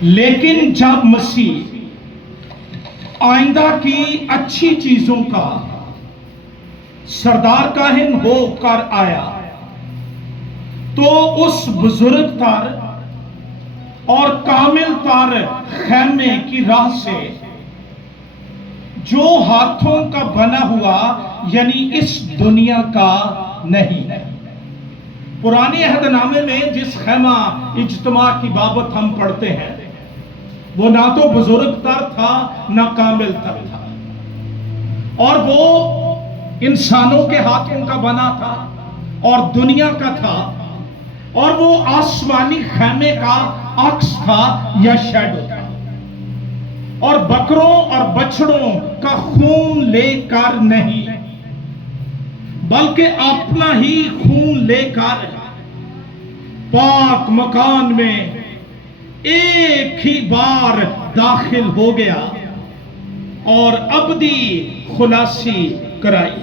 لیکن جب مسیح آئندہ کی اچھی چیزوں کا سردار کاہن ہو کر آیا تو اس بزرگ تر اور کامل تر خیمے کی راہ سے جو ہاتھوں کا بنا ہوا یعنی اس دنیا کا نہیں ہے. پرانے عہد نامے میں جس خیمہ اجتماع کی بابت ہم پڑھتے ہیں وہ نہ تو بزرگ تر تھا نہ کامل تر تھا، اور وہ انسانوں کے ہاتھوں کا بنا تھا اور دنیا کا تھا، اور وہ آسمانی خیمے کا عکس تھا یا شیڈو تھا، اور بکروں اور بچڑوں کا خون لے کر نہیں بلکہ اپنا ہی خون لے کر پاک مکان میں ایک ہی بار داخل ہو گیا اور ابدی خلاصی کرائی.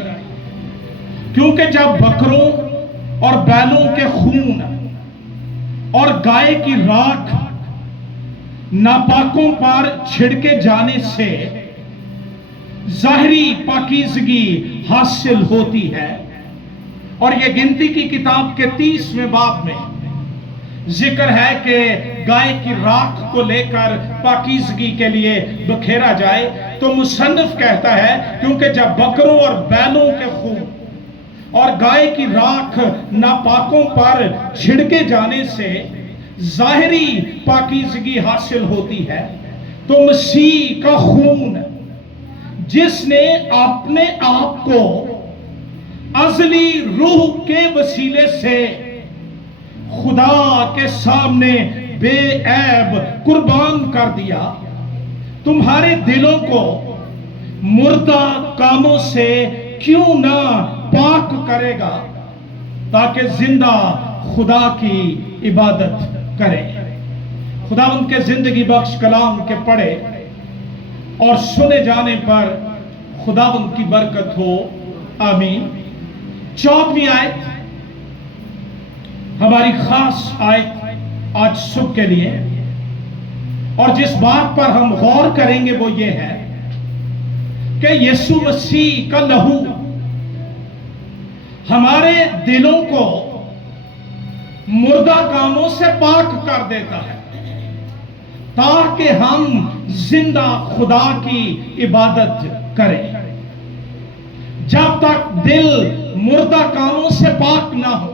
کیونکہ جب بکروں اور بیلوں کے خون اور گائے کی راکھ ناپاکوں پر چھڑکے جانے سے ظاہری پاکیزگی حاصل ہوتی ہے، اور یہ گنتی کی کتاب کے 30ویں باب میں ذکر ہے کہ گائے کی راکھ کو لے کر پاکیزگی کے لیے بکھیرا جائے، تو مصنف کہتا ہے کیونکہ جب بکروں اور بیلوں کے خون اور گائے کی راکھ ناپاکوں پر چھڑکے جانے سے ظاہری پاکیزگی حاصل ہوتی ہے، تو مسیح کا خون جس نے اپنے آپ کو ازلی روح کے وسیلے سے خدا کے سامنے بے عیب قربان کر دیا، تمہارے دلوں کو مردہ کاموں سے کیوں نہ پاک کرے گا تاکہ زندہ خدا کی عبادت کرے. خدا ان کے زندگی بخش کلام کے پڑھے اور سنے جانے پر خدا ان کی برکت ہو، آمین. 14ویں آیت ہماری خاص آیت آج صبح کے لیے، اور جس بات پر ہم غور کریں گے وہ یہ ہے کہ یسوع مسیح کا لہو ہمارے دلوں کو مردہ کاموں سے پاک کر دیتا ہے تاکہ ہم زندہ خدا کی عبادت کریں. جب تک دل مردہ کاموں سے پاک نہ ہو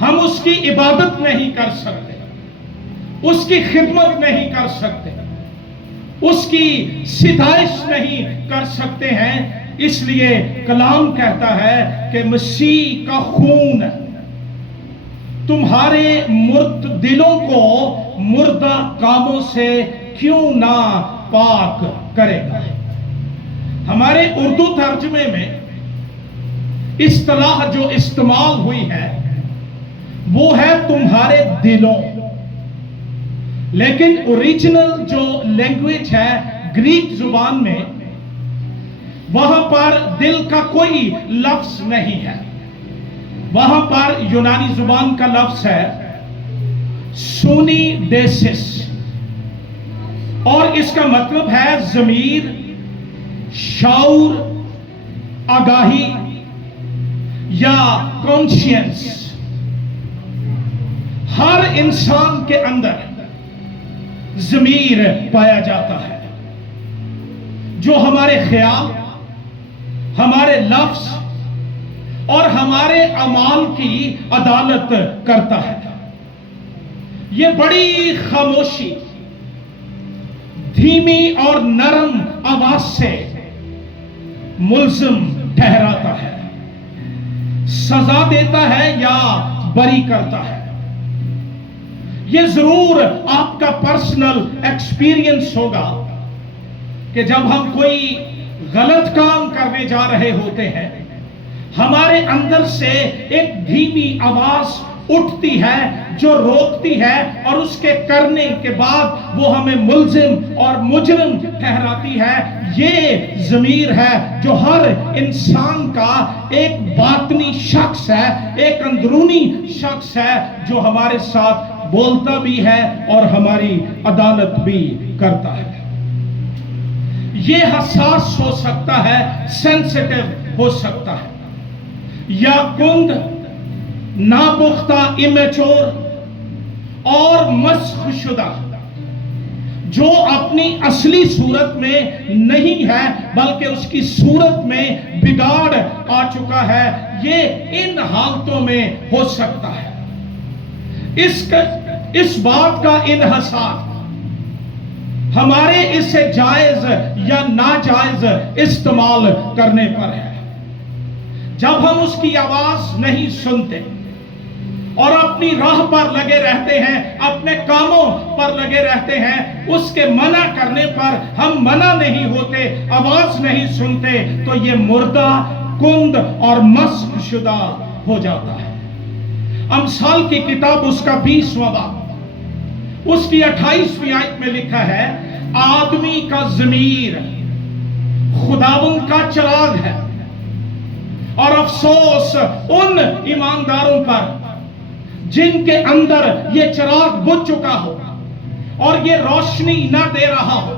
ہم اس کی عبادت نہیں کر سکتے، اس کی خدمت نہیں کر سکتے، اس کی ستائش نہیں کر سکتے ہیں. اس لیے کلام کہتا ہے کہ مسیح کا خون تمہارے مرد دلوں کو مردہ کاموں سے کیوں نہ پاک کرے گا. ہمارے اردو ترجمے میں اصطلاح جو استعمال ہوئی ہے وہ ہے تمہارے دلوں، لیکن اوریجنل جو لینگویج ہے گریک زبان میں وہاں پر دل کا کوئی لفظ نہیں ہے. وہاں پر یونانی زبان کا لفظ ہے سونی ڈیسس، اور اس کا مطلب ہے ضمیر، شعور، آگاہی یا کانشینس. ہر انسان کے اندر ضمیر پایا جاتا ہے جو ہمارے خیال، ہمارے لفظ اور ہمارے اعمال کی عدالت کرتا ہے. یہ بڑی خاموشی، دھیمی اور نرم آواز سے ملزم ٹھہراتا ہے، سزا دیتا ہے یا بری کرتا ہے. یہ ضرور آپ کا پرسنل ایکسپیرینس ہوگا کہ جب ہم کوئی غلط کام کرنے جا رہے ہوتے ہیں ہمارے اندر سے ایک دھیمی آواز اٹھتی ہے جو روکتی ہے اور اس کے کرنے کے بعد وہ ہمیں ملزم اور مجرم ٹھہراتی ہے. یہ ضمیر ہے جو ہر انسان کا ایک باطنی شخص ہے، ایک اندرونی شخص ہے جو ہمارے ساتھ بولتا بھی ہے اور ہماری عدالت بھی کرتا ہے۔ یہ حساس ہو سکتا ہے، سینسیٹیو ہو سکتا ہے، یا کند، ناپختہ، امیچور اور مسخ شدہ، جو اپنی اصلی صورت میں نہیں ہے بلکہ اس کی صورت میں بگاڑ آ چکا ہے، یہ ان حالتوں میں ہو سکتا ہے۔ اس بات کا انحصار ہمارے اسے جائز یا ناجائز استعمال کرنے پر ہے۔ جب ہم اس کی آواز نہیں سنتے اور اپنی راہ پر لگے رہتے ہیں، اپنے کاموں پر لگے رہتے ہیں، اس کے منع کرنے پر ہم منع نہیں ہوتے، آواز نہیں سنتے، تو یہ مردہ، کند اور مسخ شدہ ہو جاتا ہے۔ امثال کی کتاب اس کا 20واں باب اس کی 28ویں آیت میں لکھا ہے، آدمی کا ضمیر خداوند کا چراغ ہے، اور افسوس ان ایمانداروں پر جن کے اندر یہ چراغ بجھ چکا ہو اور یہ روشنی نہ دے رہا ہو،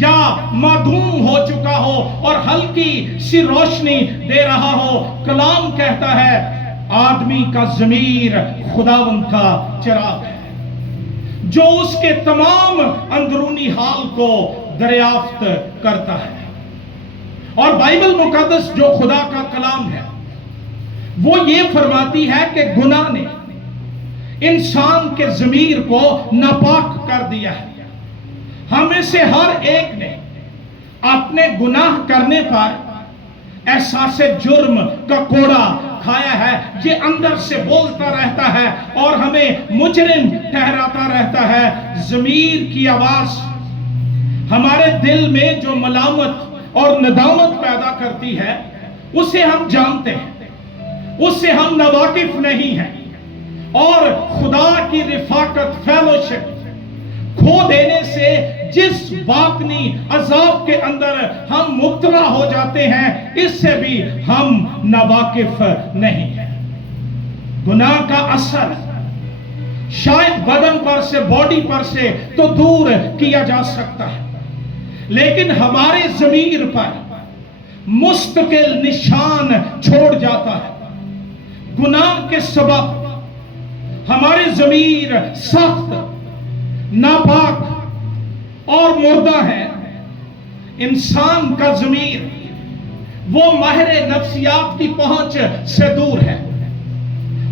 یا معدوم ہو چکا ہو اور ہلکی سی روشنی دے رہا ہو۔ کلام کہتا ہے آدمی کا ضمیر خداوند کا چراغ ہے، جو اس کے تمام اندرونی حال کو دریافت کرتا ہے۔ اور بائبل مقدس جو خدا کا کلام ہے وہ یہ فرماتی ہے کہ گناہ نے انسان کے ضمیر کو ناپاک کر دیا ہے۔ ہمیں سے ہر ایک نے اپنے گناہ کرنے پر احساس جرم کا کوڑا کھایا ہے، یہ اندر سے بولتا رہتا ہے اور ہمیں مجرم ٹھہراتا رہتا ہے۔ ضمیر کی آواز ہمارے دل میں جو ملامت اور ندامت پیدا کرتی ہے، اسے ہم جانتے ہیں، اس سے ہم ناواقف نہیں ہیں، اور خدا کی رفاقت، فیلوشپ کھو دینے سے جس باطنی عذاب کے اندر ہم مبتلا ہو جاتے ہیں، اس سے بھی ہم ناواقف نہیں ہیں۔ گناہ کا اثر شاید بدن پر سے، باڈی پر سے تو دور کیا جا سکتا ہے، لیکن ہمارے ضمیر پر مستقل نشان چھوڑ جاتا ہے۔ گناہ کے سبب ہمارے ضمیر سخت، ناپاک اور مردہ ہے۔ انسان کا ضمیر وہ ماہر نفسیات کی پہنچ سے دور ہے،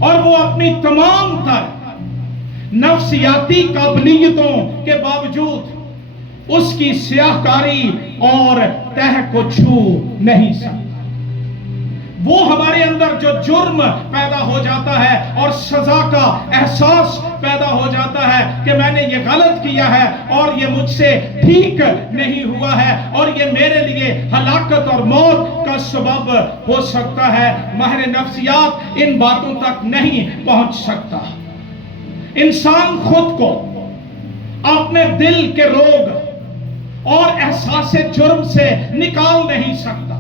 اور وہ اپنی تمام تر نفسیاتی قابلیتوں کے باوجود اس کی سیاہکاری اور تہ کو چھو نہیں سکتا۔ وہ ہمارے اندر جو جرم پیدا ہو جاتا ہے اور سزا کا احساس پیدا ہو جاتا ہے کہ میں نے یہ غلط کیا ہے اور یہ مجھ سے ٹھیک نہیں ہوا ہے اور یہ میرے لیے ہلاکت اور موت کا سبب ہو سکتا ہے، ماہر نفسیات ان باتوں تک نہیں پہنچ سکتا۔ انسان خود کو اپنے دل کے روگ اور احساس جرم سے نکال نہیں سکتا۔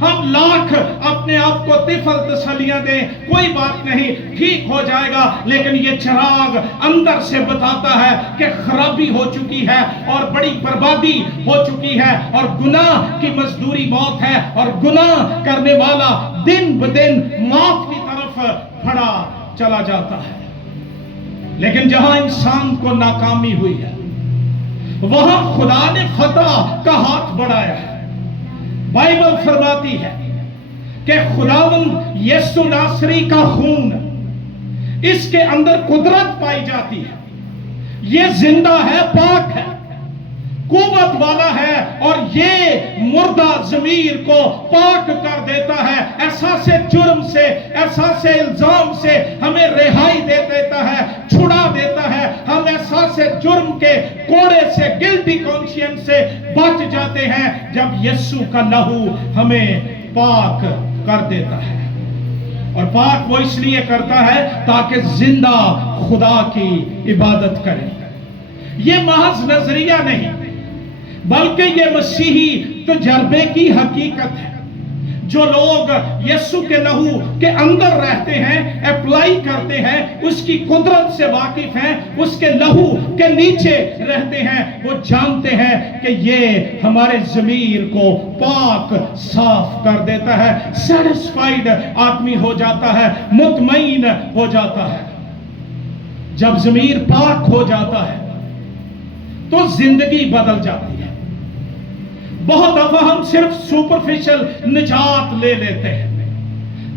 ہم لاکھ اپنے آپ کو طفل تسلیاں دیں، کوئی بات نہیں، ٹھیک ہو جائے گا، لیکن یہ چراغ اندر سے بتاتا ہے کہ خرابی ہو چکی ہے اور بڑی بربادی ہو چکی ہے، اور گناہ کی مزدوری موت ہے، اور گناہ کرنے والا دن بدن موت کی طرف بڑھا چلا جاتا ہے۔ لیکن جہاں انسان کو ناکامی ہوئی ہے، وہاں خدا نے فتح کا ہاتھ بڑھایا ہے۔ بائبل فرماتی ہے کہ خداوند یسوع ناصری کا خون، اس کے اندر قدرت پائی جاتی ہے، یہ زندہ ہے، پاک ہے، قوت والا ہے، اور یہ مردہ ضمیر کو پاک کر دیتا ہے، احساس جرم سے، احساس الزام سے ہمیں رہائی دے دیتا ہے، چھڑا دیتا ہے۔ ہم احساس جرم کے کوڑے سے، گلٹی کانشینس سے بچ جاتے ہیں جب یسوع کا لہو ہمیں پاک کر دیتا ہے۔ اور پاک وہ اس لیے کرتا ہے تاکہ زندہ خدا کی عبادت کریں۔ یہ محض نظریہ نہیں، بلکہ یہ مسیحی تجربے کی حقیقت ہے۔ جو لوگ یسوع کے لہو کے اندر رہتے ہیں، اپلائی کرتے ہیں، اس کی قدرت سے واقف ہیں، اس کے لہو کے نیچے رہتے ہیں، وہ جانتے ہیں کہ یہ ہمارے ضمیر کو پاک صاف کر دیتا ہے، سیٹسفائیڈ آدمی ہو جاتا ہے، مطمئن ہو جاتا ہے۔ جب ضمیر پاک ہو جاتا ہے تو زندگی بدل جاتی ہے۔ بہت دفعہ ہم صرف سپرفیشل نجات لے لیتے ہیں،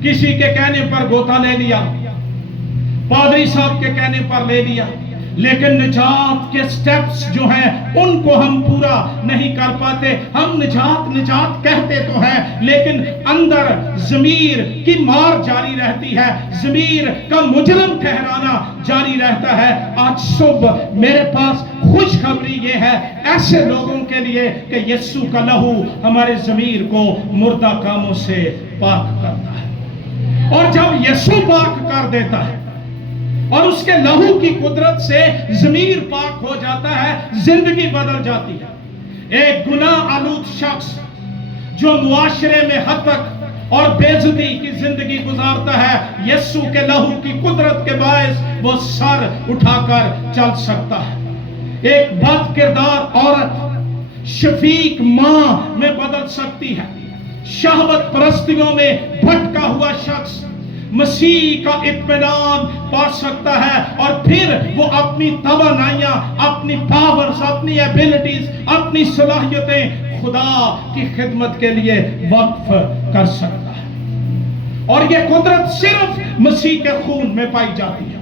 کسی کے کہنے پر غوطہ لے لیا، پادری صاحب کے کہنے پر لے لیا، لیکن نجات کے سٹیپس جو ہیں ان کو ہم پورا نہیں کر پاتے۔ ہم نجات کہتے تو ہیں، لیکن اندر ضمیر کی مار جاری رہتی ہے، ضمیر کا مجرم ٹھہرانا جاری رہتا ہے۔ آج صبح میرے پاس خوشخبری یہ ہے ایسے لوگوں کے لیے کہ یسوع کا لہو ہمارے ضمیر کو مردہ کاموں سے پاک کرتا ہے، اور جب یسوع پاک کر دیتا ہے اور اس کے لہو کی قدرت سے ضمیر پاک ہو جاتا ہے، زندگی بدل جاتی ہے۔ ایک گناہ آلود شخص جو معاشرے میں ہتک اور بے عزتی کی زندگی گزارتا ہے، یسوع کے لہو کی قدرت کے باعث وہ سر اٹھا کر چل سکتا ہے۔ ایک بد کردار عورت شفیق ماں میں بدل سکتی ہے۔ شہوت پرستیوں میں بھٹکا ہوا شخص مسیح کا اطمینان پا سکتا ہے، اور پھر وہ اپنی توانائیاں، اپنی پاورز، اپنی ایبلٹیز، اپنی صلاحیتیں خدا کی خدمت کے لیے وقف کر سکتا ہے۔ اور یہ قدرت صرف مسیح کے خون میں پائی جاتی ہے۔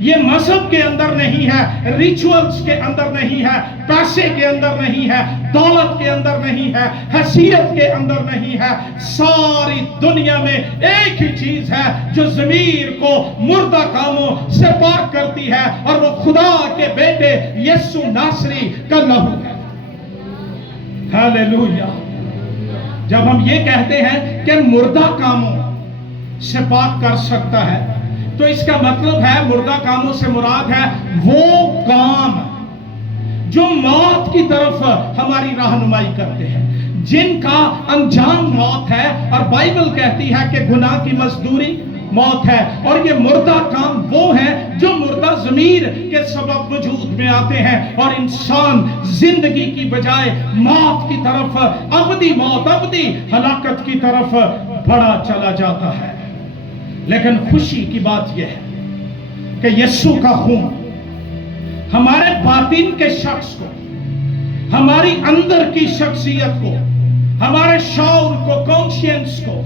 یہ مذہب کے اندر نہیں ہے، ریچولز کے اندر نہیں ہے، پیسے کے اندر نہیں ہے، دولت کے اندر نہیں ہے، حیثیت کے اندر نہیں ہے۔ ساری دنیا میں ایک ہی چیز ہے جو ضمیر کو مردہ کاموں سے پاک کرتی ہے، اور وہ خدا کے بیٹے یسوع ناصری کا لہو ہے۔ ہاللویا۔ جب ہم یہ کہتے ہیں کہ مردہ کاموں سے پاک کر سکتا ہے، تو اس کا مطلب ہے مردہ کاموں سے مراد ہے وہ کام جو موت کی طرف ہماری رہنمائی کرتے ہیں، جن کا انجام موت ہے، اور بائبل کہتی ہے کہ گناہ کی مزدوری موت ہے۔ اور یہ مردہ کام وہ ہیں جو مردہ ضمیر کے سبب وجود میں آتے ہیں، اور انسان زندگی کی بجائے موت کی طرف، ابدی موت، ابدی ہلاکت کی طرف بڑھا چلا جاتا ہے۔ لیکن خوشی کی بات یہ ہے کہ یسوع کا خون ہمارے باطن کے شخص کو، ہماری اندر کی شخصیت کو، ہمارے شعور کو، کانشینس کو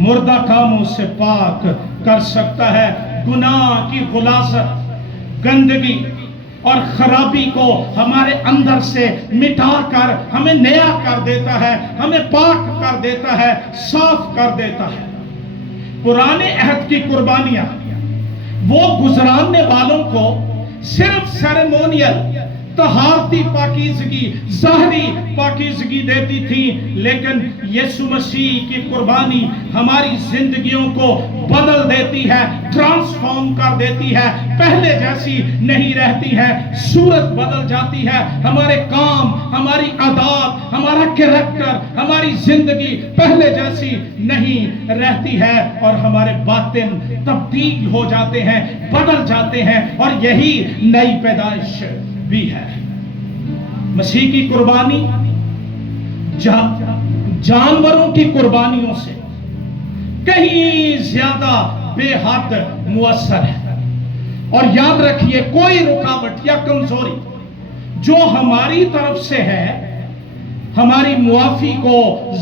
مردہ کاموں سے پاک کر سکتا ہے۔ گناہ کی غلاظت، گندگی اور خرابی کو ہمارے اندر سے مٹا کر ہمیں نیا کر دیتا ہے، ہمیں پاک کر دیتا ہے، صاف کر دیتا ہے۔ پرانے عہد کی قربانیاں وہ گزراننے والوں کو صرف سیریمونیل، طہارتی پاکیزگی، ظاہری پاکیزگی دیتی تھی، لیکن یسوع مسیح کی قربانی ہماری زندگیوں کو بدل دیتی ہے، ٹرانسفارم کر دیتی ہے، پہلے جیسی نہیں رہتی ہے، صورت بدل جاتی ہے، ہمارے کام، ہماری عادات، ہمارا کریکٹر، ہماری زندگی پہلے جیسی نہیں رہتی ہے، اور ہمارے باطن تبدیل ہو جاتے ہیں، بدل جاتے ہیں، اور یہی نئی پیدائش بھی ہے۔ مسیح کی قربانی جانوروں کی قربانیوں سے کہیں زیادہ بے حد مؤثر ہے۔ اور یاد رکھیے، کوئی رکاوٹ یا کمزوری جو ہماری طرف سے ہے ہماری معافی کو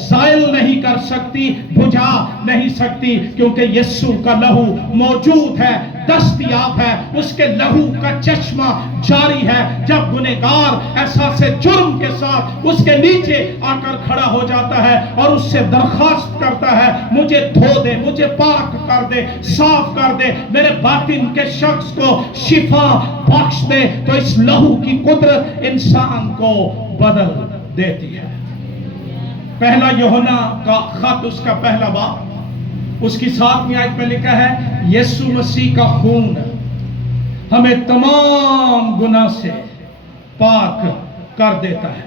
زائل نہیں کر سکتی، بجھا نہیں سکتی، کیونکہ یسوع کا لہو موجود ہے، دستیاب ہے، اس کے لہو کا چشمہ جاری ہے۔ جب گنہگار احساس جرم کے ساتھ اس کے نیچے آ کر کھڑا ہو جاتا ہے اور اس سے درخواست کرتا ہے، مجھے دھو دے، مجھے پاک کر دے، صاف کر دے، میرے باطن کے شخص کو شفا بخش دے، تو اس لہو کی قدرت انسان کو بدل دیتی ہے۔ پہلا یوحنا کا خط، اس کا پہلا باب، اس کی 7ویں آیت میں لکھا ہے، یسوع مسیح کا خون ہمیں تمام گناہ سے پاک کر دیتا ہے۔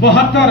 72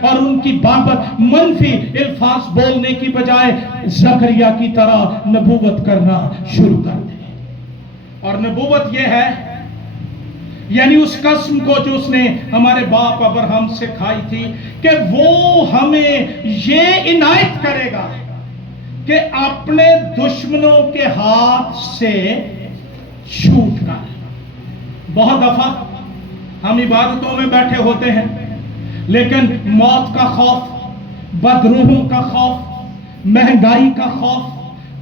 اور ان کی بابت منفی الفاظ بولنے کی بجائے زکریا کی طرح نبوت کرنا شروع کر دیں. اور نبوت یہ ہے، یعنی اس قسم کو جو اس نے ہمارے باپ ابراہیم سے کھائی تھی، کہ وہ ہمیں یہ عنایت کرے گا کہ اپنے دشمنوں کے ہاتھ سے چھوٹ کر. بہت دفعہ ہم عبادتوں میں بیٹھے ہوتے ہیں لیکن موت کا خوف، بدروحوں کا خوف، مہنگائی کا خوف،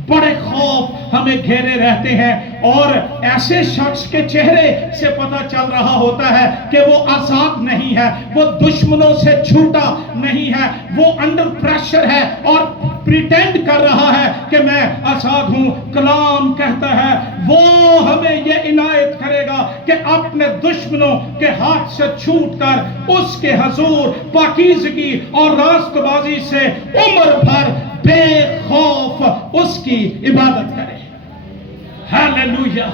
بڑے خوف ہمیں گھیرے رہتے ہیں، اور ایسے شخص کے چہرے سے پتہ چل رہا ہوتا ہے کہ وہ آزاد نہیں ہے، وہ دشمنوں سے چھوٹا نہیں ہے، وہ انڈر پریشر ہے اور پریٹینڈ کر رہا ہے کہ میں آزاد ہوں. کلام کہتا ہے وہ ہمیں یہ عنایت کرے گا کہ اپنے دشمنوں کے ہاتھ سے چھوٹ کر اس کے حضور پاکیزگی اور راست بازی سے عمر بھر بے خوف اس کی عبادت کرے. ہاللیلویہ.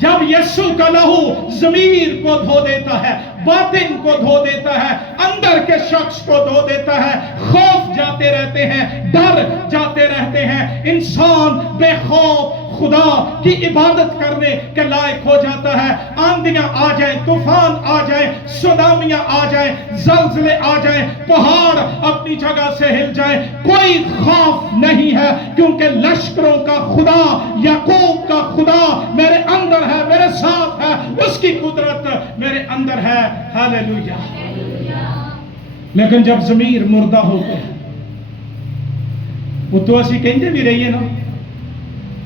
جب یسوع کا لہو ضمیر کو دھو دیتا ہے، باطن کو دھو دیتا ہے، اندر کے شخص کو دھو دیتا ہے، خوف جاتے رہتے ہیں، ڈر جاتے رہتے ہیں، انسان بے خوف خدا کی عبادت کرنے کے لائق ہو جاتا ہے. آندیاں آ جائیں، طوفان آ جائیں، سونامیاں آ جائیں، زلزلے آ جائیں، پہاڑ اپنی جگہ سے ہل جائیں، کوئی خوف نہیں ہے، کیونکہ لشکروں کا خدا، یعقوب کا خدا میرے اندر ہے، میرے ساتھ ہے، اس کی قدرت میرے اندر ہے. ہاللیلویہ. لیکن جب ضمیر مردہ ہوتے ہیں، وہ تو اسی کہندے بھی رہیے نا،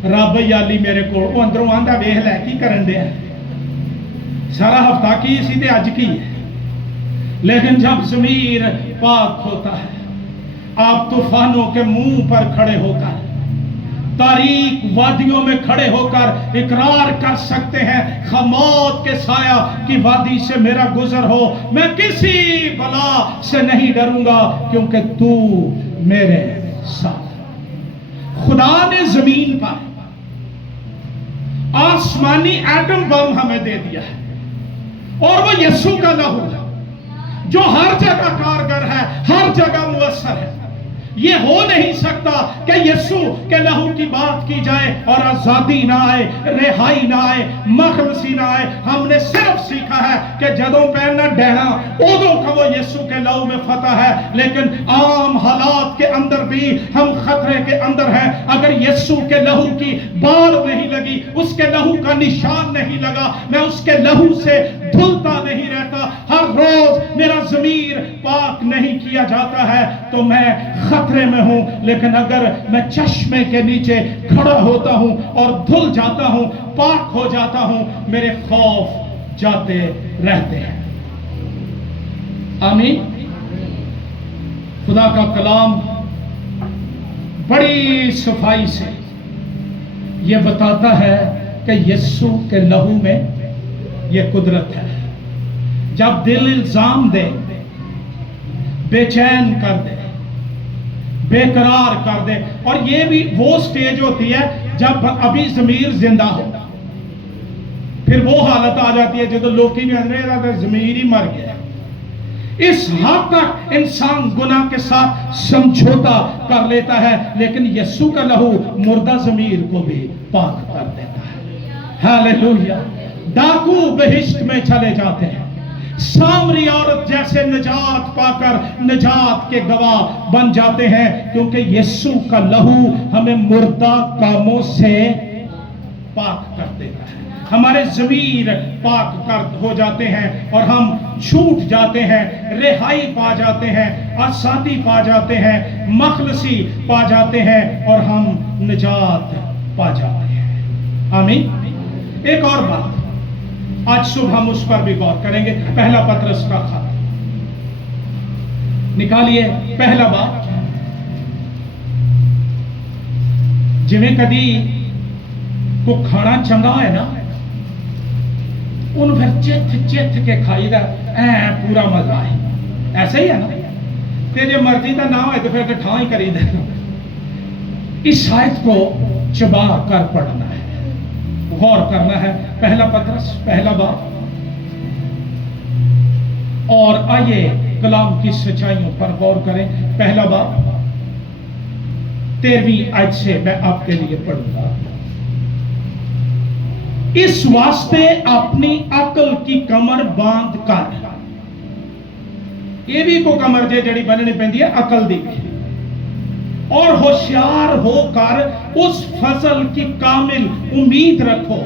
رب یالی میرے کو، وہ اندروں آندہ ویہ لے کی کرن دے ہیں، سارا ہفتہ کی اسی تے اج کی ہے. لیکن جب ضمیر پاک ہوتا ہے، آپ طوفانوں کے منہ پر کھڑے ہو کر، تاریک وادیوں میں کھڑے ہو کر اقرار کر سکتے ہیں، موت کے سایہ کی وادی سے میرا گزر ہو، میں کسی بلا سے نہیں ڈروں گا کیونکہ تو میرے ساتھ. خدا نے زمین پر آسمانی ایٹم بم ہمیں دے دیا ہے، اور وہ یسوع کا لہو ہے جو ہر جگہ کارگر ہے، ہر جگہ مؤثر ہے. یہ ہو نہیں سکتا کہ یسوع کے لہو کی بات کی جائے اور آزادی نہ آئے، رہائی نہ آئے، مخلصی نہ آئے. ہم نے صرف سیکھا ہے کہ جدوں پہننا ڈہنا ادوں کا وہ یسوع کے لہو میں فتح ہے. لیکن عام حالات کے اندر بھی ہم خطرے کے اندر ہیں. اگر یسوع کے لہو کی بار نہیں لگی، اس کے لہو کا نشان نہیں لگا، میں اس کے لہو سے دھلتا نہیں رہتا، ہر روز میرا ضمیر پاک نہیں کیا جاتا ہے، تو میں خطرے میں ہوں. لیکن اگر میں چشمے کے نیچے کھڑا ہوتا ہوں اور دھل جاتا ہوں، پاک ہو جاتا ہوں، میرے خوف جاتے رہتے ہیں. آمین. خدا کا کلام بڑی صفائی سے یہ بتاتا ہے کہ یسوع کے لہو میں یہ قدرت ہے. جب دل الزام دے، بے چین کر دے، بے قرار کر دے، اور یہ بھی وہ سٹیج ہوتی ہے جب ابھی ضمیر زندہ ہو، پھر وہ حالت آ جاتی ہے جب لوکی بھی اندر ضمیر ہی مر گیا. اس حد تک انسان گناہ کے ساتھ سمجھوتا کر لیتا ہے، لیکن یسوع کا لہو مردہ ضمیر کو بھی پاک کر دیتا ہے. ہاللیلویہ. ڈاکو بہشت میں چلے جاتے ہیں، سامری عورت جیسے نجات پا کر نجات کے گواہ بن جاتے ہیں، کیونکہ یسوع کا لہو ہمیں مردہ کاموں سے پاک کر دیتا ہے. ہمارے ضمیر پاک ہو جاتے ہیں اور ہم چھوٹ جاتے ہیں، رہائی پا جاتے ہیں، آزادی پا جاتے ہیں، مخلصی پا جاتے ہیں، اور ہم نجات پا جاتے ہیں. آمین. ایک اور بات آج صبح ہم اس پر بھی غور کریں گے. پہلا پترس کا خط نکالیے. پہلا بات، جویں کدی کو کھانا چنگا ہے نا، ان پھر چت کے کھائی دا پورا مزہ ہے. ایسا ہی ہے نا. تے جو مرضی کا نہ ہوئے تو پھر ٹھاں ہی کری دے. اس آیت کو چبا کر پڑھنا ہے، غور کرنا ہے. پہلا پترس پہلا باب اور آئیے کلام کی سچائیوں پر غور کریں. پہلا باب 13ویں آیت سے میں آپ کے لیے پڑھوں گا. اس واسطے اپنی عقل کی کمر باندھ کر، یہ بھی کو کمر جڑی بننی پہندی ہے عقل دی، اور ہوشیار ہو کر اس فضل کی کامل امید رکھو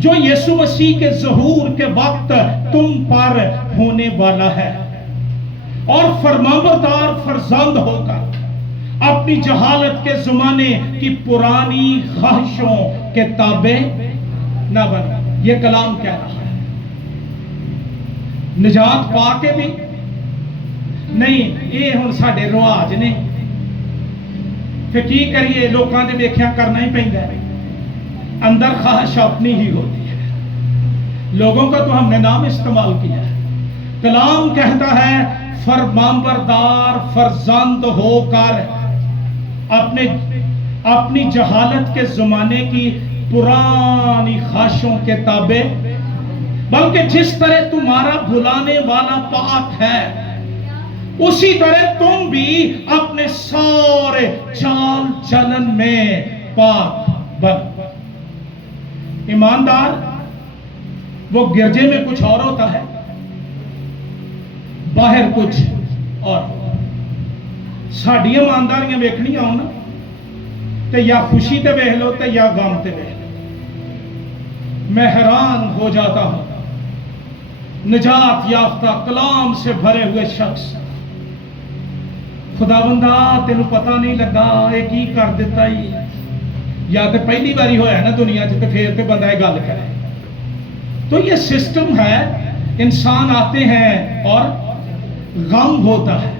جو یسوع مسیح کے ظہور کے وقت تم پر ہونے والا ہے، اور فرمانبردار فرزند ہو کر اپنی جہالت کے زمانے کی پرانی خواہشوں کے تابع نہ بنو. یہ کلام کہہ رہا ہے. نجات پا کے بھی نہیں، یہ ہن ساڈے رواج نے، پھر کی کریے، لوکاں دے ویکھیا کرنا ہی پیندا ہے. اندر خواہش اپنی ہی ہوتی ہے، لوگوں کا تو ہم نے نام استعمال کیا ہے. کلام کہتا ہے فرمانبردار فرزند ہو کر اپنی جہالت کے زمانے کی پرانی خواہشوں کے تابع، بلکہ جس طرح تمہارا بھلانے والا پاک ہے اسی طرح تم بھی اپنے سارے چال چلن میں پاک بن. ایماندار وہ گرجے میں کچھ اور ہوتا ہے، باہر کچھ اور. ساڈی ایمانداریاں ویکھنیاں ہو نا تے یا خوشی تے ویکھ لو تے یا غم تے ویکھ لو. میں حیران ہو جاتا ہوں، نجات یافتہ کلام سے بھرے ہوئے شخص، خداوندا تینوں پتہ نہیں لگا یہ کی کر دیتا ہی، یا تو پہلی باری ہویا نا دنیا چ تے پھر تے بندہ یہ گل کرے. تو یہ سسٹم ہے، انسان آتے ہیں اور غم ہوتا ہے.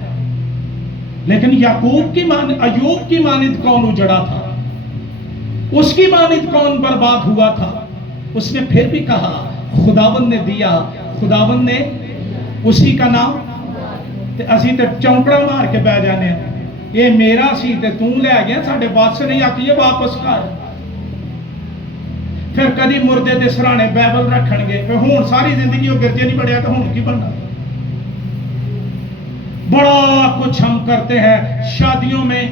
لیکن ایوب کی مانند کون اجڑا تھا، اس کی مانند کون برباد ہوا تھا. اس نے پھر بھی کہا خداوند نے دیا، خداوند نے، اسی کا نام. اسی تے چونکڑا مار کے بہ جانے ہیں، یہ میرا سی تے تو لے گیا، ساڈے پاس سے نہیں آتی، یہ واپس کر. پھر کدی مردے دے سرانے بائبل رکھن گے، پھر ہون ساری زندگی وہ گرجے نہیں بڑھیا تو ہون کی بننا. بڑا کچھ ہم کرتے ہیں شادیوں میں،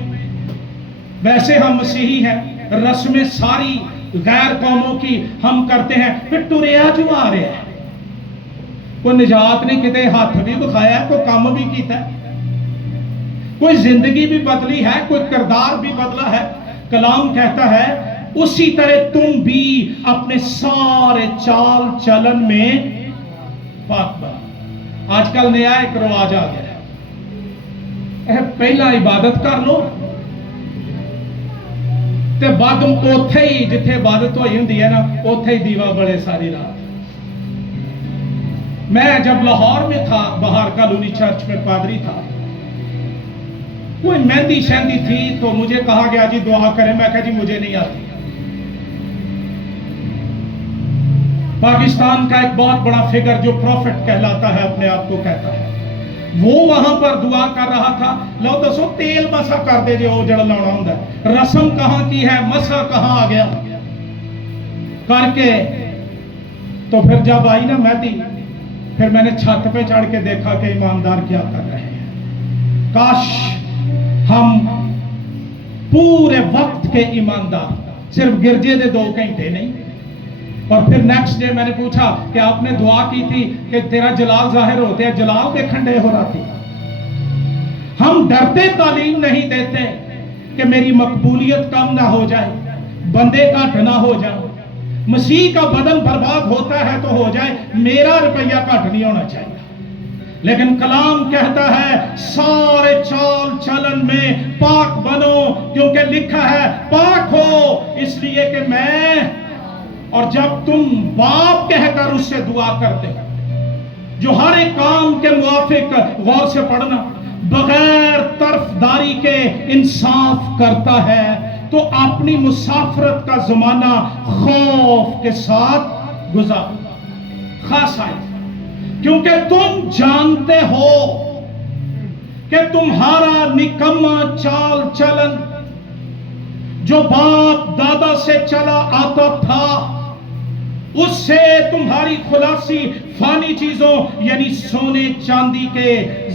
ویسے ہم مسیحی ہیں، رسمیں ساری غیر قوموں کی ہم کرتے ہیں، پھر ٹریا جو آ رہے ہیں. کوئی نجات نہیں، کتے ہاتھ بھی دکھایا ہے، کوئی کام بھی کیتا ہے، کوئی زندگی بھی بدلی ہے، کوئی کردار بھی بدلا ہے. کلام کہتا ہے اسی طرح تم بھی اپنے سارے چال چلن میں پاک بنو. آج کل نیا ایک رواج آ گیا ہے، پہلا عبادت کر لو تے بعد اوتھے ہی جتھے عبادت ہوئی ہوندی ہے نا اوتھے ہی دیوا بڑے ساری رات. میں جب لاہور میں تھا، بہار کالونی چرچ میں پادری تھا، کوئی مہندی شہندی تھی تو مجھے کہا گیا جی دعا کریں. میں کہا جی مجھے نہیں آتی. پاکستان کا ایک بہت بڑا فگر جو پروفٹ کہلاتا ہے، اپنے آپ کو کہتا ہے، وہ وہاں پر دعا کر رہا تھا. لو دسو تیل مسا کر دے جو جڑ لاؤنا ہوں ہے، رسم کہاں کی ہے، مسا کہاں آ گیا کر کے. تو پھر جب آئی نا مہندی، پھر میں نے چھت پہ چڑھ کے دیکھا کہ ایماندار کیا کر رہے ہیں. کاش ہم پورے وقت کے ایماندار، صرف گرجے دے 2 گھنٹے نہیں. اور پھر نیکسٹ ڈے میں نے پوچھا کہ آپ نے دعا کی تھی کہ تیرا جلال ظاہر ہوتے ہیں، جلال دیکھن ڈے ہو رہا تھی. ہم ڈرتے تعلیم نہیں دیتے کہ میری مقبولیت کم نہ ہو جائے، بندے گھٹ نہ ہو جائے. مسیح کا بدن برباد ہوتا ہے تو ہو جائے، میرا روپیہ گھٹ نہیں ہونا چاہیے. لیکن کلام کہتا ہے سارے چال چلن میں پاک بنو، کیونکہ لکھا ہے پاک ہو اس لیے کہ میں. اور جب تم باپ کہہ کر اس سے دعا کرتے ہو جو ہر ایک کام کے موافق، غور سے پڑھنا، بغیر طرفداری کے انصاف کرتا ہے، تو اپنی مسافرت کا زمانہ خوف کے ساتھ گزارو. خاص آئے کیونکہ تم جانتے ہو کہ تمہارا نکما چال چلن جو باپ دادا سے چلا آتا تھا اس سے تمہاری خلاصی فانی چیزوں یعنی سونے چاندی کے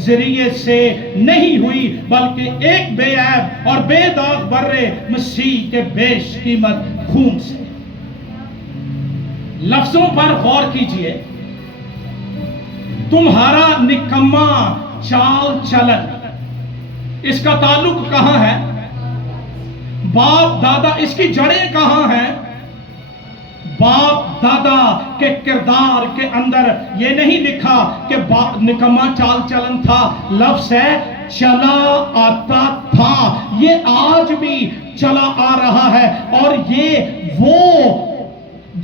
ذریعے سے نہیں ہوئی، بلکہ ایک بے عیب اور بے داغ برے مسیح کے بیش قیمت خون سے۔ لفظوں پر غور کیجئے، تمہارا نکما چال چلن، اس کا تعلق کہاں ہے؟ باپ دادا، اس کی جڑیں کہاں ہیں؟ باپ دادا کے کردار کے اندر یہ نہیں لکھا کہ نکما چال چلن تھا، لفظ ہے چلا آتا تھا، یہ آج بھی چلا آ رہا ہے، اور یہ وہ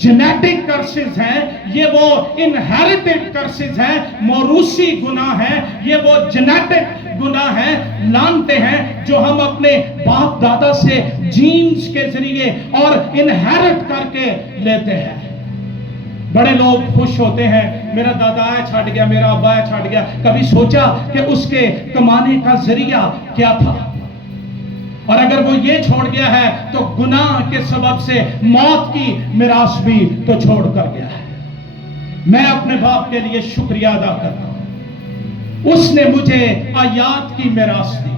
جینیٹک کرسز ہیں، یہ وہ انہیریٹڈ کرسز ہیں، موروثی گناہ ہیں، یہ وہ جینیٹک گناہ ہیں، لانتے ہیں جو ہم اپنے باپ دادا سے جینز کے ذریعے اور انہیرٹ کر کے لیتے ہیں۔ بڑے لوگ خوش ہوتے ہیں، میرا دادا ہے چھڑ گیا، میرا ابا ہے چھڑ گیا، کبھی سوچا کہ اس کے کمانے کا ذریعہ کیا تھا؟ اور اگر وہ یہ چھوڑ گیا ہے تو گناہ کے سبب سے موت کی میراث بھی تو چھوڑ کر گیا ہے۔ میں اپنے باپ کے لیے شکریہ ادا کرتا ہوں، اس نے مجھے آیات کی میراث دی،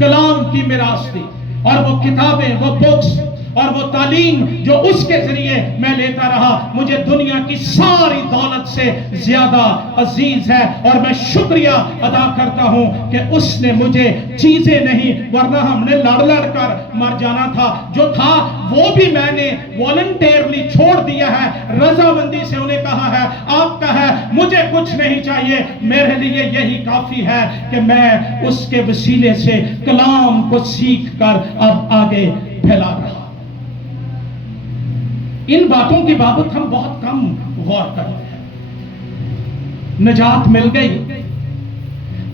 کلام کی میراث دی، اور وہ کتابیں، وہ بکس اور وہ تعلیم جو اس کے ذریعے میں لیتا رہا، مجھے دنیا کی ساری دولت سے زیادہ عزیز ہے، اور میں شکریہ ادا کرتا ہوں کہ اس نے مجھے چیزیں نہیں، ورنہ ہم نے لڑ لڑ کر مر جانا تھا، جو تھا وہ بھی میں نے والنٹیرلی چھوڑ دیا ہے، رضامندی سے انہیں کہا ہے آپ کا ہے، مجھے کچھ نہیں چاہیے، میرے لیے یہی کافی ہے کہ میں اس کے وسیلے سے کلام کو سیکھ کر اب آگے پھیلا رہا۔ ان باتوں کی بابت ہم بہت کم غور کرتے ہیں۔ نجات مل گئی،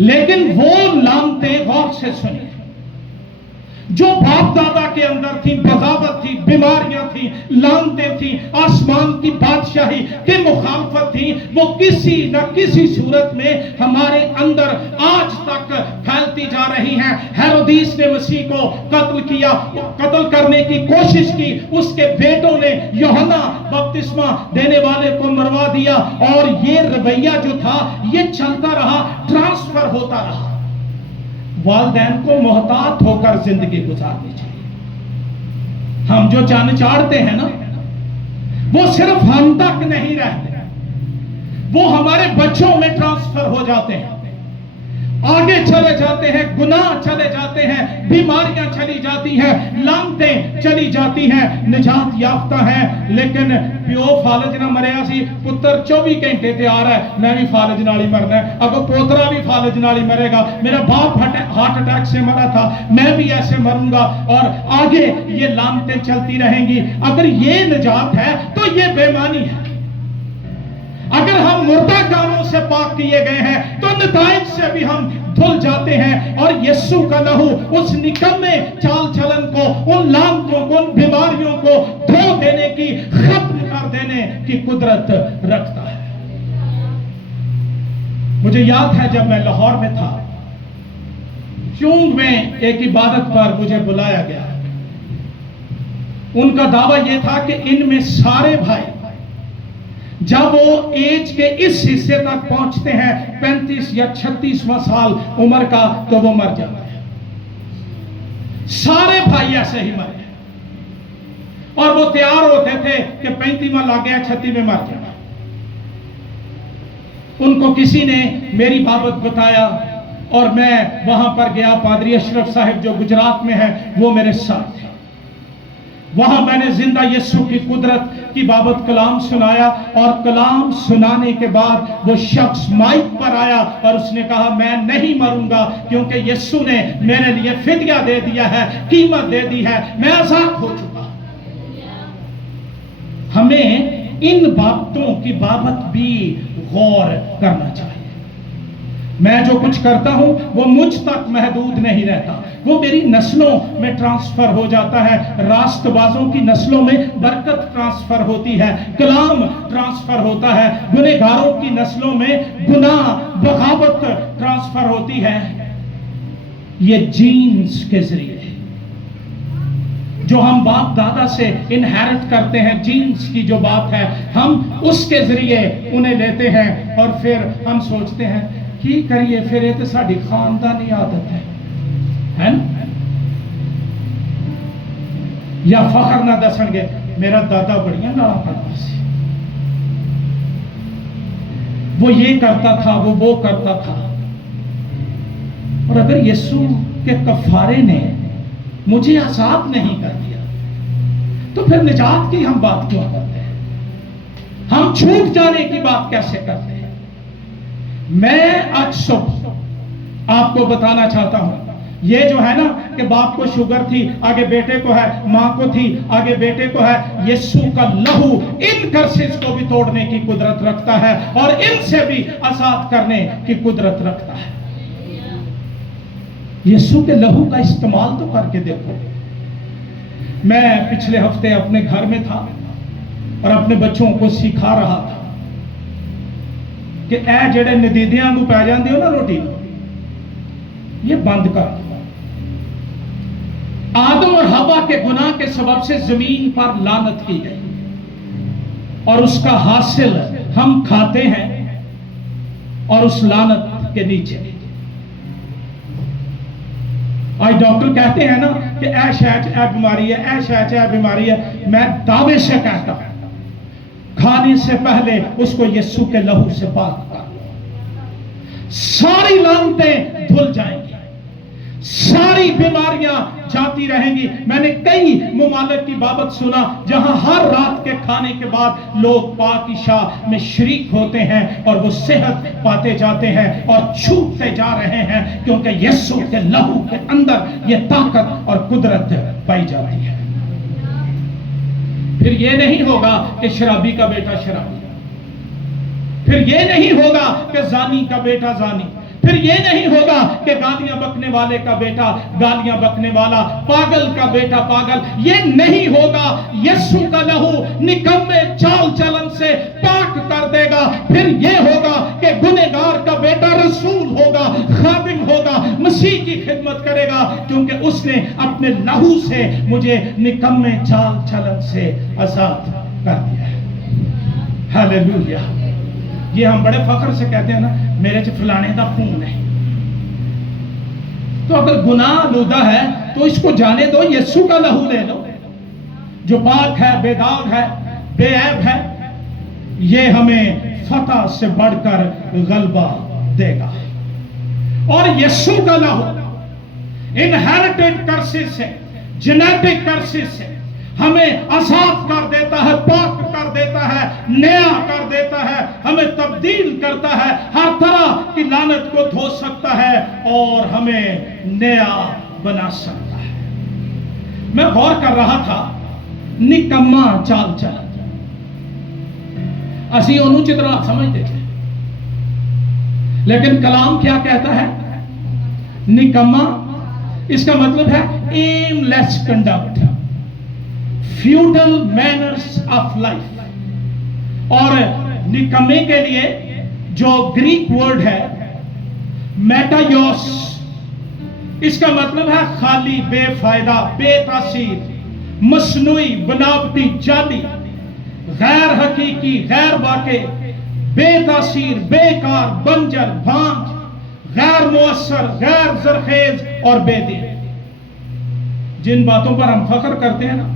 لیکن وہ لامتے غور سے سنیں جو باپ دادا کے اندر تھی، بغاوت تھی، بیماریاں تھی، لانتے تھی، آسمان کی بادشاہی کے مخالفت تھی، وہ کسی نہ کسی صورت میں ہمارے اندر آج تک پھیلتی جا رہی ہیں۔ ہیرودیس نے مسیح کو قتل کیا، قتل کرنے کی کوشش کی، اس کے بیٹوں نے یوحنا بپتسمہ دینے والے کو مروا دیا، اور یہ رویہ جو تھا یہ چلتا رہا، ٹرانسفر ہوتا رہا۔ والدین کو محتاط ہو کر زندگی گزارنی چاہیے۔ ہم جو چاند چاڑتے ہیں نا، وہ صرف ہم تک نہیں رہتے، وہ ہمارے بچوں میں ٹرانسفر ہو جاتے ہیں، آگے چلے جاتے ہیں، گناہ چلے جاتے ہیں، بیماریاں چلی جاتی ہیں، لانتیں چلی جاتی ہیں، نجات یافتہ ہیں، لیکن پیو فالج نہ مریا سی، پتر 24 گھنٹے تیار ہے میں بھی فالج نال ہی مرنا ہے، اب پوترا بھی فالج نال ہی مرے گا، میرا باپ ہارٹ اٹیک سے مرا تھا، میں بھی ایسے مروں گا، اور آگے یہ لانتیں چلتی رہیں گی۔ اگر یہ نجات ہے تو یہ بے ایمانی ہے۔ اگر ہم مردہ کاموں سے پاک کیے گئے ہیں تو نتائج سے بھی ہم دھل جاتے ہیں، اور یسوع کا لہو اس نکمے چال چلن کو، ان لانتوں کو، ان بیماریوں کو دھو دینے کی، ختم کر دینے کی قدرت رکھتا ہے۔ مجھے یاد ہے جب میں لاہور میں تھا، چونگ میں ایک عبادت پر مجھے بلایا گیا، ان کا دعویٰ یہ تھا کہ ان میں سارے بھائی جب وہ ایج کے اس حصے تک پہنچتے ہیں 35 یا 36واں سال عمر کا، تو وہ مر جاتے ہیں۔ سارے بھائی ایسے ہی مرے، اور وہ تیار ہوتے تھے کہ 35واں لگ گیا 36 میں مر جانا۔ ان کو کسی نے میری بابت بتایا، اور میں وہاں پر گیا، پادری اشرف صاحب جو گجرات میں ہیں وہ میرے ساتھ تھے، وہاں میں نے زندہ یسوع کی قدرت کی بابت کلام سنایا، اور کلام سنانے کے بعد وہ شخص مائک پر آیا اور اس نے کہا میں نہیں مروں گا، کیونکہ یسوع نے میرے لیے فدیہ دے دیا ہے، قیمت دے دی ہے، میں آزاد ہو چکا۔ ہمیں ان باتوں کی بابت بھی غور کرنا چاہیے۔ میں جو کچھ کرتا ہوں وہ مجھ تک محدود نہیں رہتا، وہ میری نسلوں میں ٹرانسفر ہو جاتا ہے۔ راست بازوں کی نسلوں میں برکت ٹرانسفر ہوتی ہے، کلام ٹرانسفر ہوتا ہے۔ گنہگاروں کی نسلوں میں گناہ، بغاوت ٹرانسفر ہوتی ہے، یہ جینز کے ذریعے۔ جو ہم باپ دادا سے انہیرٹ کرتے ہیں، جینز کی جو بات ہے، ہم اس کے ذریعے انہیں لیتے ہیں اور پھر ہم سوچتے ہیں کی کریے، پھر یہ تو ساری خاندانی عادت ہے نا؟ یا فخر نہ دسن گے میرا دادا بڑیاں گالاں کڈدا سی، وہ یہ کرتا تھا، وہ کرتا تھا۔ اور اگر یسوع کے کفارے نے مجھے آزاد نہیں کر دیا تو پھر نجات کی ہم بات کیوں کرتے ہیں؟ ہم چھوٹ جانے کی بات کیسے کرتے ہیں؟ میں آج صبح آپ کو بتانا چاہتا ہوں، یہ جو ہے نا کہ باپ کو شوگر تھی، آگے بیٹے کو ہے، ماں کو تھی، آگے بیٹے کو ہے، یسوع کا لہو ان کرسز کو بھی توڑنے کی قدرت رکھتا ہے اور ان سے بھی آزاد کرنے کی قدرت رکھتا ہے۔ یسوع کے لہو کا استعمال تو کر کے دیکھو۔ میں پچھلے ہفتے اپنے گھر میں تھا اور اپنے بچوں کو سکھا رہا تھا کہ اے جڑے ندیدیاں کو پی جاندے ہو نا روٹی، یہ بند کر دو۔ آدم اور حوا کے گناہ کے سبب سے زمین پر لعنت کی گئی اور اس کا حاصل ہم کھاتے ہیں اور اس لعنت کے نیچے۔ آج ڈاکٹر کہتے ہیں نا کہ اے شاید اے بیماری ہے، اے شاید اے بیماری ہے، میں دعوے سے کہتا ہوں کھانے سے پہلے اس کو یسوع کے لہو سے پاک کر لو، ساری لعنتیں دھل جائیں گی، ساری بیماریاں جاتی رہیں گی۔ میں نے کئی ممالک کی بابت سنا جہاں ہر رات کے کھانے کے بعد لوگ پاک عشاء میں شریک ہوتے ہیں اور وہ صحت پاتے جاتے ہیں اور چھوٹتے جا رہے ہیں، کیونکہ یسوع کے لہو کے اندر یہ طاقت اور قدرت پائی جاتی ہے۔ پھر یہ نہیں ہوگا کہ شرابی کا بیٹا شرابی، پھر یہ نہیں ہوگا کہ زانی کا بیٹا زانی، پھر یہ نہیں ہوگا کہ گالیاں بکنے والے کا بیٹا گالیاں بکنے والا، پاگل کا بیٹا پاگل، یہ نہیں ہوگا۔ یسوع کا لہو نکمے چال چلن سے پاک کر دے گا۔ پھر یہ ہوگا کہ گنہگار کا بیٹا رسول ہوگا، خادم ہوگا، مسیح کی خدمت کرے گا، کیونکہ اس نے اپنے لہو سے مجھے نکمے چال چلن سے آزاد کر دیا ہے۔ ہاللیلویہ۔ یہ ہم بڑے فخر سے کہتے ہیں نا میرے چ فلانے دا خون ہے۔ تو اگر گناہ آلودہ ہے تو اس کو جانے دو، یسوع کا لہو لے لو جو پاک ہے، بے داغ ہے، بے عیب ہے۔ یہ ہمیں فتح سے بڑھ کر غلبہ دے گا۔ اور یسوع کا لہو انہیریٹڈ کرسز سے، جینیٹک کرسز سے ہمیں آزاد کر دیتا ہے، پاک کر دیتا ہے، نیا کر دیتا ہے، ہمیں تبدیل کرتا ہے، ہر طرح کی لعنت کو دھو سکتا ہے اور ہمیں نیا بنا سکتا ہے۔ میں غور کر رہا تھا نکما چال چلن، اسی انہوں چترا سمجھتے تھے، لیکن کلام کیا کہتا ہے؟ نکما، اس کا مطلب ہے aim less conduct، feudal manners of life. اور نکمے کے لیے جو گریک ورڈ ہے میٹایوس، اس کا مطلب ہے خالی، بے فائدہ، بے تاثیر، مصنوعی، بناوٹی، جعلی، غیر حقیقی، غیر واقع، بے تاثیر، بیکار، بنجر، بھانج، غیر مؤثر، غیر زرخیز اور بے دل۔ جن باتوں پر ہم فخر کرتے ہیں نا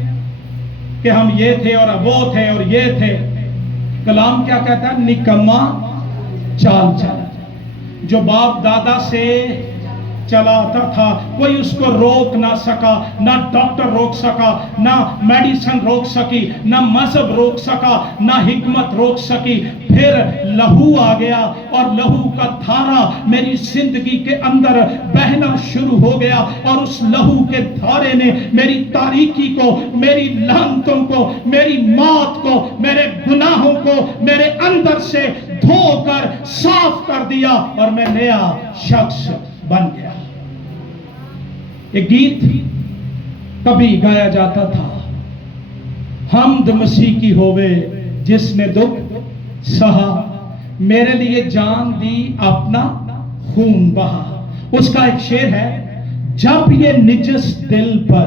کہ ہم یہ تھے اور وہ تھے اور یہ تھے، کلام کیا کہتا ہے؟ نکما چال چلن، جو باپ دادا سے چلاتا تھا، کوئی اس کو روک نہ سکا، نہ ڈاکٹر روک سکا، نہ میڈیسن روک سکی، نہ مذہب روک سکا، نہ حکمت روک سکی۔ پھر لہو آ گیا اور لہو کا دھارا میری زندگی کے اندر بہنا شروع ہو گیا، اور اس لہو کے دھارے نے میری تاریکی کو، میری لعنتوں کو، میری موت کو، میرے گناہوں کو میرے اندر سے دھو کر صاف کر دیا اور میں نیا شخص بن گیا۔ ایک گیت کبھی گایا جاتا تھا، حمد مسیح کی ہووے جس نے دکھ سہا، میرے لیے جان دی اپنا خون بہا۔ اس کا ایک شعر ہے، جب یہ نجس دل پر